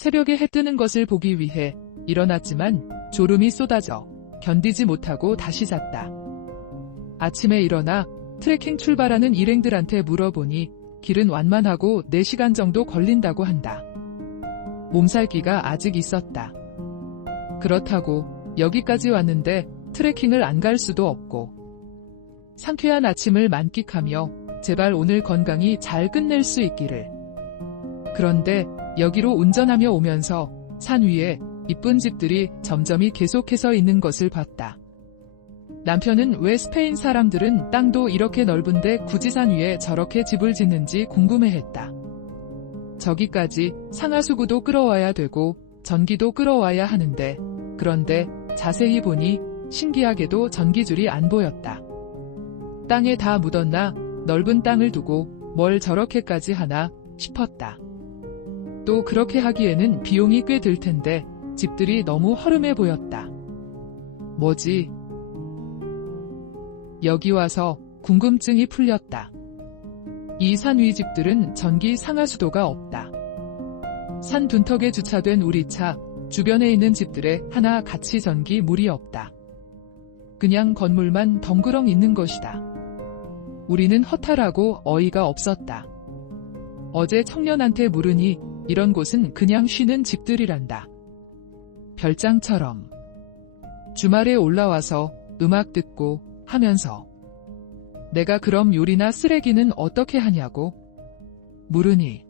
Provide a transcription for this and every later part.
새벽에 해 뜨는 것을 보기 위해 일어났지만 졸음이 쏟아져 견디지 못하고 다시 잤다. 아침에 일어나 트레킹 출발하는 일행들한테 물어보니 길은 완만하고 4시간 정도 걸린다고 한다. 몸살기가 아직 있었다. 그렇다고 여기까지 왔는데 트레킹을 안 갈 수도 없고 상쾌한 아침을 만끽하며 제발 오늘 건강히 잘 끝낼 수 있기를. 그런데 여기로 운전하며 오면서 산 위에 이쁜 집들이 점점이 계속해서 있는 것을 봤다. 남편은 왜 스페인 사람들은 땅도 이렇게 넓은데 굳이 산 위에 저렇게 집을 짓는지 궁금해했다. 저기까지 상하수구도 끌어와야 되고 전기도 끌어와야 하는데 그런데 자세히 보니 신기하게도 전기줄이 안 보였다. 땅에 다 묻었나 넓은 땅을 두고 뭘 저렇게까지 하나 싶었다. 또 그렇게 하기에는 비용이 꽤 들 텐데 집들이 너무 허름해 보였다. 뭐지? 여기 와서 궁금증이 풀렸다. 이 산 위 집들은 전기 상하수도가 없다. 산 둔턱에 주차된 우리 차 주변에 있는 집들에 하나 같이 전기 물이 없다. 그냥 건물만 덩그렁 있는 것이다. 우리는 허탈하고 어이가 없었다. 어제 청년한테 물으니 이런 곳은 그냥 쉬는 집들이란다. 별장처럼. 주말에 올라와서 음악 듣고 하면서 내가 그럼 요리나 쓰레기는 어떻게 하냐고 물으니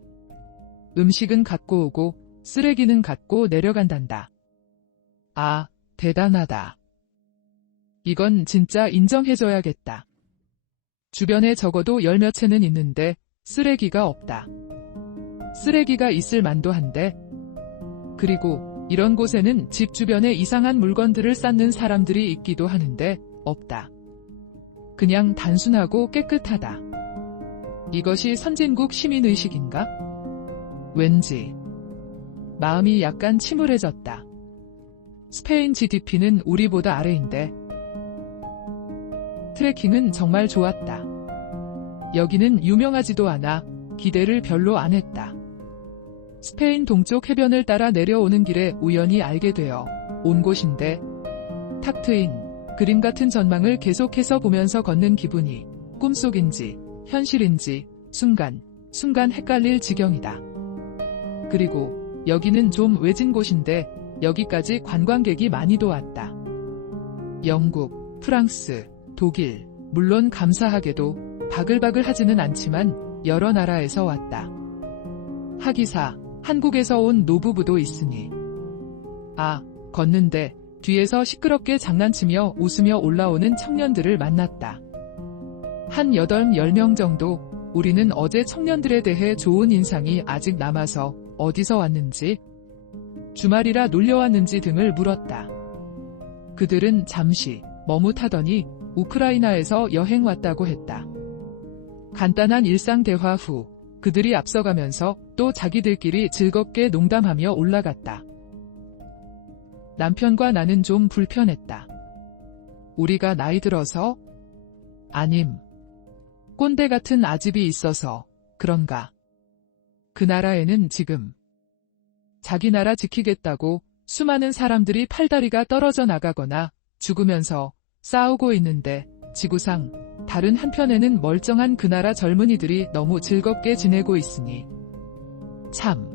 음식은 갖고 오고 쓰레기는 갖고 내려간단다. 아, 대단하다. 이건 진짜 인정해줘야겠다. 주변에 적어도 열 몇 채는 있는데 쓰레기가 없다. 쓰레기가 있을 만도 한데. 그리고 이런 곳에는 집 주변에 이상한 물건들을 쌓는 사람들이 있기도 하는데 없다. 그냥 단순하고 깨끗하다. 이것이 선진국 시민의식인가? 왠지 마음이 약간 침울해졌다. 스페인 GDP는 우리보다 아래인데. 트레킹은 정말 좋았다. 여기는 유명하지도 않아 기대를 별로 안 했다. 스페인 동쪽 해변을 따라 내려오는 길에 우연히 알게 되어 온 곳인데 탁 트인 그림 같은 전망을 계속해서 보면서 걷는 기분이 꿈속인지 현실인지 순간 헷갈릴 지경이다. 그리고 여기는 좀 외진 곳인데 여기까지 관광객이 많이도 왔다. 영국, 프랑스, 독일, 물론 감사하게도 바글바글 하지는 않지만 여러 나라에서 왔다. 하기사, 한국에서 온 노부부도 있으니. 아, 걷는데 뒤에서 시끄럽게 장난치며 웃으며 올라오는 청년들을 만났다. 한 8-10명 정도. 우리는 어제 청년들에 대해 좋은 인상이 아직 남아서 어디서 왔는지, 주말이라 놀려왔는지 등을 물었다. 그들은 잠시 머뭇하더니 우크라이나에서 여행 왔다고 했다. 간단한 일상 대화 후 그들이 앞서가면서 또 자기들끼리 즐겁게 농담하며 올라갔다. 남편과 나는 좀 불편했다. 우리가 나이 들어서? 아님. 꼰대 같은 아집이 있어서 그런가. 그 나라에는 지금 자기 나라 지키겠다고 수많은 사람들이 팔다리가 떨어져 나가거나 죽으면서 싸우고 있는데 지구상 다른 한편에는 멀쩡한 그 나라 젊은이들이 너무 즐겁게 지내고 있으니 참.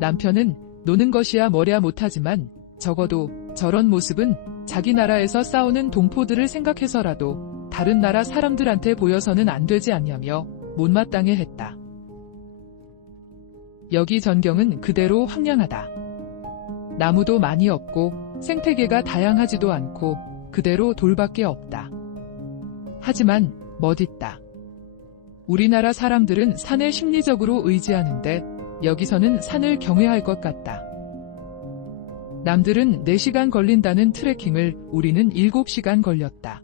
남편은 노는 것이야 뭐랴 못하지만 적어도 저런 모습은 자기 나라에서 싸우는 동포들을 생각해서라도 다른 나라 사람들한테 보여서는 안 되지 않냐며 못마땅해 했다. 여기 전경은 그대로 황량하다. 나무도 많이 없고 생태계가 다양하지도 않고 그대로 돌밖에 없다. 하지만 멋있다. 우리나라 사람들은 산을 심리적으로 의지하는데 여기서는 산을 경외할 것 같다. 남들은 4시간 걸린다는 트레킹을 우리는 7시간 걸렸다.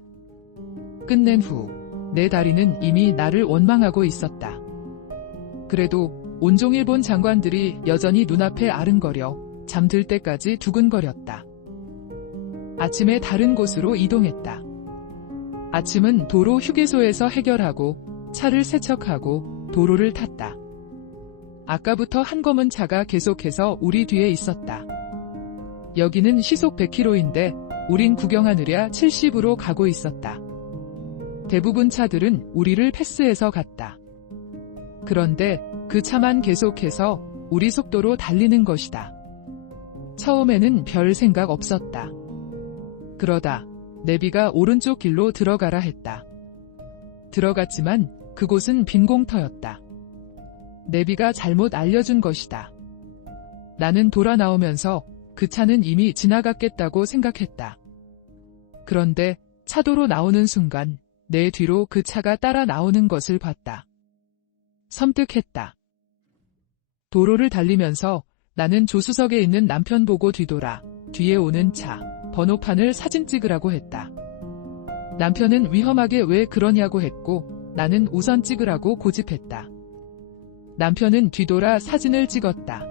끝낸 후 내 다리는 이미 나를 원망하고 있었다. 그래도 온종일 본 장관들이 여전히 눈앞에 아른거려 잠들 때까지 두근거렸다. 아침에 다른 곳으로 이동했다. 아침은 도로 휴게소에서 해결하고 차를 세척하고 도로를 탔다. 아까부터 한 검은 차가 계속해서 우리 뒤에 있었다. 여기는 시속 100km인데 우린 구경하느랴 70으로 가고 있었다. 대부분 차들은 우리를 패스해서 갔다. 그런데 그 차만 계속해서 우리 속도로 달리는 것이다. 처음에는 별 생각 없었다. 그러다 내비가 오른쪽 길로 들어가라 했다. 들어갔지만 그곳은 빈 공터였다. 내비가 잘못 알려준 것이다. 나는 돌아 나오면서 그 차는 이미 지나갔겠다고 생각했다. 그런데 차도로 나오는 순간 내 뒤로 그 차가 따라 나오는 것을 봤다. 섬뜩했다. 도로를 달리면서 나는 조수석에 있는 남편 보고 뒤돌아 뒤에 오는 차 번호판을 사진 찍으라고 했다. 남편은 위험하게 왜 그러냐고 했고 나는 우선 찍으라고 고집했다. 남편은 뒤돌아 사진을 찍었다.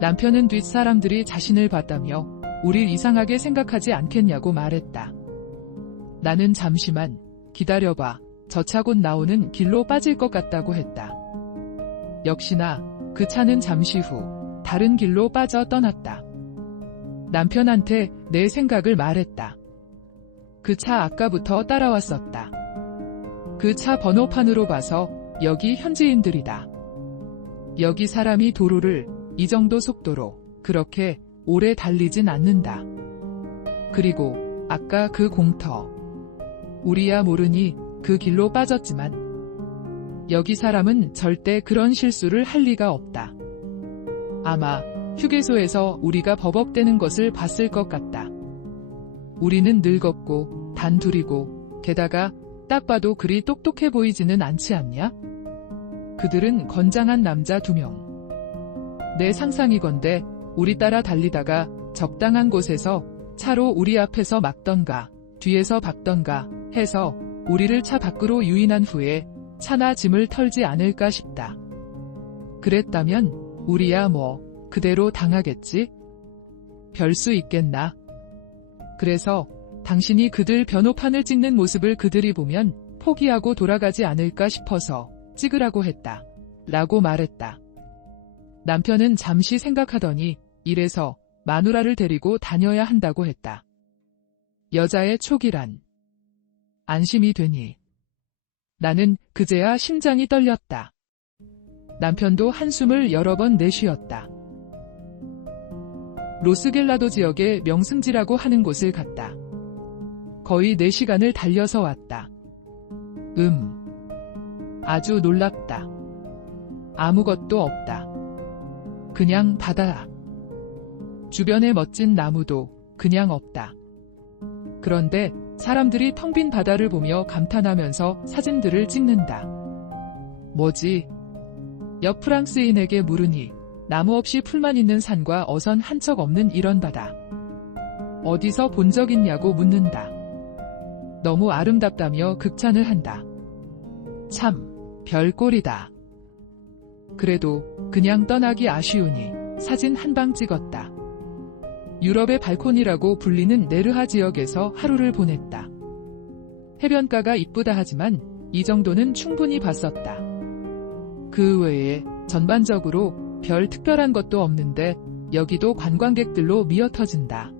남편은 뒷사람들이 자신을 봤다며 우릴 이상하게 생각하지 않겠냐고 말했다. 나는 잠시만 기다려봐. 저 차 곧 나오는 길로 빠질 것 같다고 했다. 역시나 그 차는 잠시 후 다른 길로 빠져 떠났다. 남편한테 내 생각을 말했다. 그 차 아까부터 따라왔었다. 그 차 번호판으로 봐서 여기 현지인들이다. 여기 사람이 도로를 이 정도 속도로 그렇게 오래 달리진 않는다. 그리고 아까 그 공터. 우리야 모르니 그 길로 빠졌지만 여기 사람은 절대 그런 실수를 할 리가 없다. 아마 휴게소에서 우리가 버벅대는 것을 봤을 것 같다. 우리는 늙었고 단둘이고 게다가 딱 봐도 그리 똑똑해 보이지는 않지 않냐? 그들은 건장한 남자 2명. 내 상상이건대 우리 따라 달리다가 적당한 곳에서 차로 우리 앞에서 막던가 뒤에서 박던가 해서 우리를 차 밖으로 유인한 후에 차나 짐을 털지 않을까 싶다. 그랬다면 우리야 뭐 그대로 당하겠지? 별 수 있겠나? 그래서 당신이 그들 번호판을 찍는 모습을 그들이 보면 포기하고 돌아가지 않을까 싶어서 찍으라고 했다. 라고 말했다. 남편은 잠시 생각하더니 이래서 마누라를 데리고 다녀야 한다고 했다. 여자의 촉이란 안심이 되니. 나는 그제야 심장이 떨렸다. 남편도 한숨을 여러 번 내쉬었다. 로스겔라도 지역의 명승지라고 하는 곳을 갔다. 거의 4시간을 달려서 왔다. 아주 놀랍다. 아무것도 없다. 그냥 바다야. 주변에 멋진 나무도 그냥 없다. 그런데 사람들이 텅 빈 바다를 보며 감탄하면서 사진들을 찍는다. 뭐지? 옆 프랑스인에게 물으니 나무 없이 풀만 있는 산과 어선 한 척 없는 이런 바다. 어디서 본 적 있냐고 묻는다. 너무 아름답다며 극찬을 한다. 참, 별꼴이다. 그래도 그냥 떠나기 아쉬우니 사진 한 방 찍었다. 유럽의 발코니라고 불리는 네르하 지역에서 하루를 보냈다. 해변가가 이쁘다 하지만 이 정도는 충분히 봤었다. 그 외에 전반적으로 별 특별한 것도 없는데 여기도 관광객들로 미어터진다.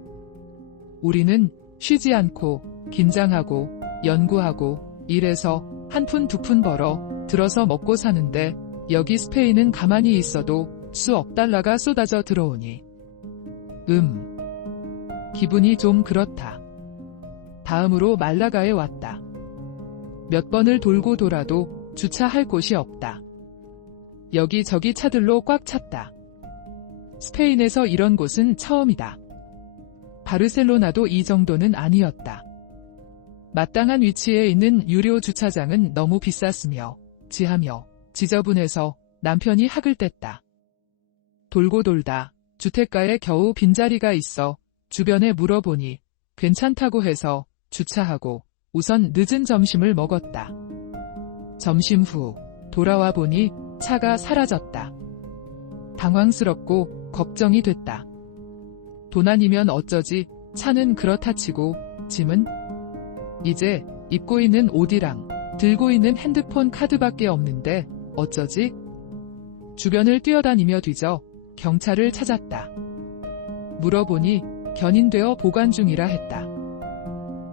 우리는 쉬지 않고 긴장하고 연구하고 일해서 한 푼 두 푼 벌어 들어서 먹고 사는데 여기 스페인은 가만히 있어도 수억 달러가 쏟아져 들어오니 기분이 좀 그렇다. 다음으로 말라가에 왔다. 몇 번을 돌고 돌아도 주차할 곳이 없다. 여기저기 차들로 꽉 찼다. 스페인에서 이런 곳은 처음이다. 바르셀로나도 이 정도는 아니었다. 마땅한 위치에 있는 유료 주차장은 너무 비쌌으며 지하며 지저분해서 남편이 학을 뗐다. 돌고 돌다 주택가에 겨우 빈자리가 있어 주변에 물어보니 괜찮다고 해서 주차하고 우선 늦은 점심을 먹었다. 점심 후 돌아와 보니 차가 사라졌다. 당황스럽고 걱정이 됐다. 돈 아니면 어쩌지. 차는 그렇다 치고 짐은? 이제 입고 있는 옷이랑 들고 있는 핸드폰 카드밖에 없는데 어쩌지? 주변을 뛰어다니며 뒤져 경찰을 찾았다. 물어보니 견인되어 보관 중이라 했다.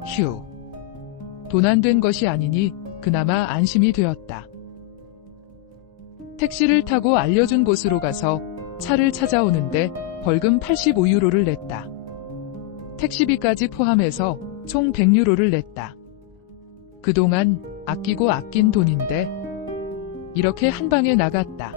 휴. 도난된 것이 아니니 그나마 안심이 되었다. 택시를 타고 알려준 곳으로 가서 차를 찾아오는데 벌금 85유로를 냈다. 택시비까지 포함해서 총 100유로를 냈다. 그동안 아끼고 아낀 돈인데 이렇게 한 방에 나갔다.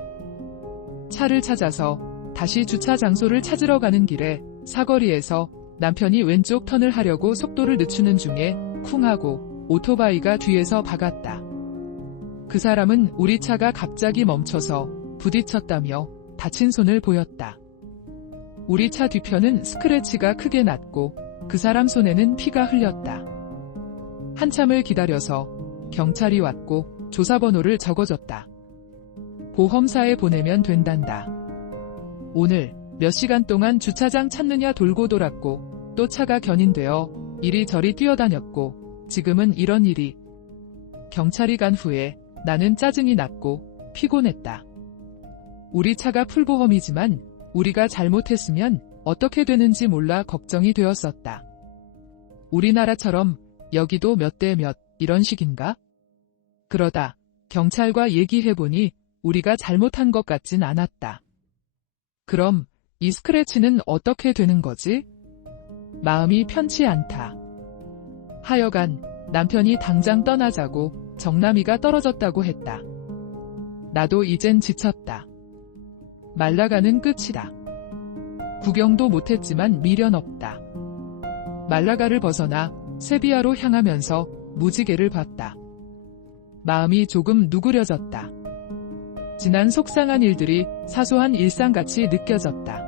차를 찾아서 다시 주차 장소를 찾으러 가는 길에 사거리에서 남편이 왼쪽 턴을 하려고 속도를 늦추는 중에 쿵 하고 오토바이가 뒤에서 박았다. 그 사람은 우리 차가 갑자기 멈춰서 부딪혔다며 다친 손을 보였다. 우리 차 뒤편은 스크래치가 크게 났고 그 사람 손에는 피가 흘렸다. 한참을 기다려서 경찰이 왔고 조사번호를 적어줬다. 보험사에 보내면 된단다. 오늘 몇 시간 동안 주차장 찾느냐 돌고 돌았고 또 차가 견인되어 이리저리 뛰어다녔고 지금은 이런 일이. 경찰이 간 후에 나는 짜증이 났고 피곤했다. 우리 차가 풀보험이지만 우리가 잘못했으면 어떻게 되는지 몰라 걱정이 되었었다. 우리나라처럼 여기도 몇 대 몇 이런 식인가? 그러다 경찰과 얘기해보니 우리가 잘못한 것 같진 않았다. 그럼 이 스크래치는 어떻게 되는 거지? 마음이 편치 않다. 하여간 남편이 당장 떠나자고 정남이가 떨어졌다고 했다. 나도 이젠 지쳤다. 말라가는 끝이다. 구경도 못했지만 미련 없다. 말라가를 벗어나 세비야로 향하면서 무지개를 봤다. 마음이 조금 누그려졌다. 지난 속상한 일들이 사소한 일상같이 느껴졌다.